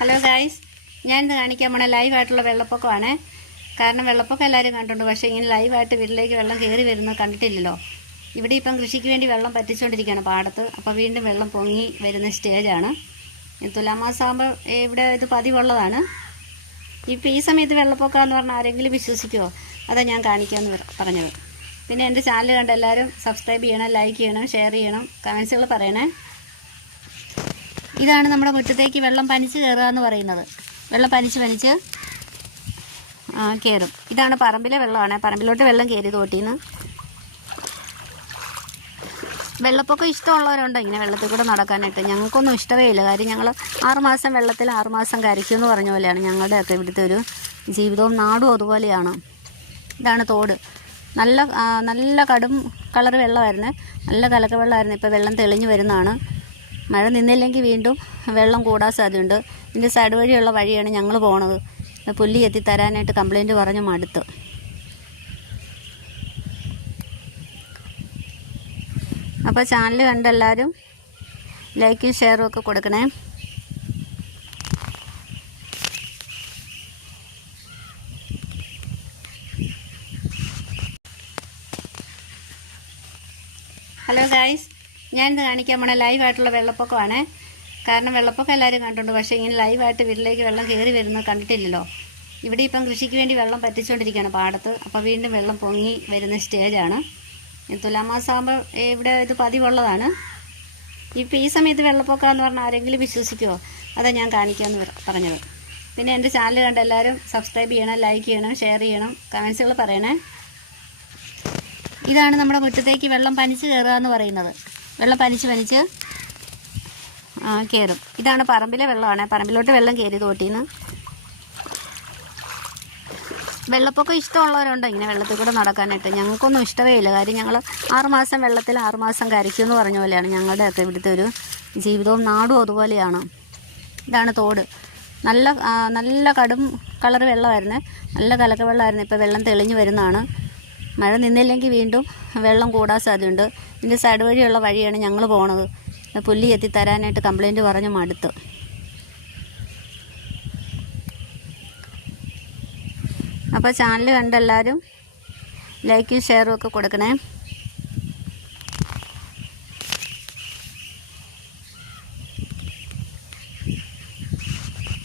Hello guys, ഞാനിന്ന് കാണിക്കാൻ പോണ ലൈവായിട്ടുള്ള വെള്ളപ്പൊക്കമാണ്. കാരണം വെള്ളപ്പൊക്കം എല്ലാവരും കണ്ടിട്ടുണ്ട്, പക്ഷേ ഇങ്ങനെ ലൈവായിട്ട് വീട്ടിലേക്ക് വെള്ളം കയറി വരുന്നത് കണ്ടിട്ടില്ലല്ലോ. ഇവിടെ ഇപ്പം കൃഷിക്ക് വേണ്ടി വെള്ളം പറ്റിച്ചുകൊണ്ടിരിക്കുകയാണ് പാടത്ത്. അപ്പോൾ വീണ്ടും വെള്ളം പൊങ്ങി വരുന്ന സ്റ്റേജാണ്. തുലാമാസമാകുമ്പോൾ ഇവിടെ ഇത് പതിവുള്ളതാണ്. ഇപ്പോൾ ഈ സമയത്ത് വെള്ളപ്പൊക്കമെന്ന് പറഞ്ഞാൽ ആരെങ്കിലും വിശ്വസിക്കുമോ? അതാ ഞാൻ കാണിക്കാമെന്ന് പറഞ്ഞത്. പിന്നെ എൻ്റെ ചാനൽ കണ്ട് എല്ലാവരും സബ്സ്ക്രൈബ് ചെയ്യണം, ലൈക്ക് ചെയ്യണം, ഷെയർ ചെയ്യണം, കമൻസുകൾ പറയണേ. ഇതാണ് നമ്മുടെ മുറ്റത്തേക്ക് വെള്ളം പനിച്ച് കയറുക എന്ന് പറയുന്നത്. വെള്ളം പനിച്ച് കയറും. ഇതാണ് പറമ്പിലെ വെള്ളമാണ്. പറമ്പിലോട്ട് വെള്ളം കയറി തോട്ടിന്ന്. വെള്ളപ്പൊക്കം ഇഷ്ടമുള്ളവരുണ്ടോ ഇങ്ങനെ വെള്ളത്തിൽ കൂടെ നടക്കാനായിട്ട്? ഞങ്ങൾക്കൊന്നും ഇഷ്ടമേ ഇല്ല. കാര്യം ഞങ്ങൾ 6 മാസം വെള്ളത്തിൽ 6 മാസം കരയ്ക്കും എന്ന് പറഞ്ഞ പോലെയാണ് ഞങ്ങളുടെയൊക്കെ ഇവിടുത്തെ ഒരു ജീവിതവും നാടും അതുപോലെയാണ്. ഇതാണ് തോട്. നല്ല കടും കളർ വെള്ളമായിരുന്നു, നല്ല കലക്ക വെള്ളമായിരുന്നു. ഇപ്പോൾ വെള്ളം തെളിഞ്ഞു വരുന്നതാണ്. മഴ നിന്നില്ലെങ്കിൽ വീണ്ടും വെള്ളം കൂടാൻ സാധ്യതയുണ്ട്. ഇതിൻ്റെ സൈഡ് വഴിയുള്ള വഴിയാണ് ഞങ്ങൾ പോണത്. പുല്ല് എത്തിത്തരാനായിട്ട് കംപ്ലൈൻറ്റ് പറഞ്ഞ് മടുത്ത്. അപ്പോൾ ചാനൽ കണ്ടെല്ലാവരും ലൈക്കും ഷെയറും ഒക്കെ കൊടുക്കണേ. ഹലോ ഗായ്സ്, ഞാനിന്ന് കാണിക്കാൻ പോണ ലൈവായിട്ടുള്ള വെള്ളപ്പൊക്കമാണ്. കാരണം വെള്ളപ്പൊക്കം എല്ലാവരും കണ്ടിട്ടുണ്ട്, പക്ഷേ ഇങ്ങനെ ലൈവായിട്ട് വീട്ടിലേക്ക് വെള്ളം കയറി വരുന്നത് കണ്ടിട്ടില്ലല്ലോ. ഇവിടെ ഇപ്പം കൃഷിക്ക് വേണ്ടി വെള്ളം പറ്റിച്ചുകൊണ്ടിരിക്കുകയാണ് പാടത്ത്. അപ്പോൾ വീണ്ടും വെള്ളം പൊങ്ങി വരുന്ന സ്റ്റേജാണ്. തുലാമാസമാകുമ്പോൾ ഇവിടെ ഇത് പതിവുള്ളതാണ്. ഇപ്പോൾ ഈ സമയത്ത് വെള്ളപ്പൊക്കമെന്ന് പറഞ്ഞാൽ ആരെങ്കിലും വിശ്വസിക്കുമോ? അതാ ഞാൻ കാണിക്കാമെന്ന് പറഞ്ഞത്. പിന്നെ എൻ്റെ ചാനൽ കണ്ട് എല്ലാവരും സബ്സ്ക്രൈബ് ചെയ്യണം, ലൈക്ക് ചെയ്യണം, ഷെയർ ചെയ്യണം, കമൻസുകൾ പറയണേ. ഇതാണ് നമ്മുടെ മുറ്റത്തേക്ക് വെള്ളം പനിച്ച് കയറുക എന്ന് പറയുന്നത്. വെള്ളം പനിച്ച് കയറും. ഇതാണ് പറമ്പിലെ വെള്ളമാണ്. പറമ്പിലോട്ട് വെള്ളം കയറി തോട്ടിന്ന്. വെള്ളപ്പൊക്കം ഇഷ്ടമുള്ളവരുണ്ടോ ഇങ്ങനെ വെള്ളത്തിൽ കൂടെ നടക്കാനായിട്ട്? ഞങ്ങൾക്കൊന്നും ഇഷ്ടമേ ഇല്ല. കാര്യം ഞങ്ങൾ 6 മാസം വെള്ളത്തിൽ 6 മാസം കരയ്ക്കും എന്ന് പറഞ്ഞ പോലെയാണ് ഞങ്ങളുടെയൊക്കെ ഇവിടുത്തെ ഒരു ജീവിതവും നാടും അതുപോലെയാണ്. ഇതാണ് തോട്. നല്ല കടും കളർ വെള്ളമായിരുന്നു, നല്ല കലക്ക വെള്ളമായിരുന്നു. ഇപ്പോൾ വെള്ളം തെളിഞ്ഞു വരുന്നതാണ്. മഴ നിന്നില്ലെങ്കിൽ വീണ്ടും വെള്ളം കൂടാൻ സാധ്യതയുണ്ട്. ഇതിൻ്റെ സൈഡ് വഴിയുള്ള വഴിയാണ് ഞങ്ങൾ പോണത്. പുല്ല് എത്തിത്തരാനായിട്ട് കംപ്ലൈൻറ്റ് പറഞ്ഞ് മടുത്ത്. അപ്പോൾ ചാനൽ കണ്ടെല്ലാവരും ലൈക്കും ഷെയറും ഒക്കെ കൊടുക്കണേ.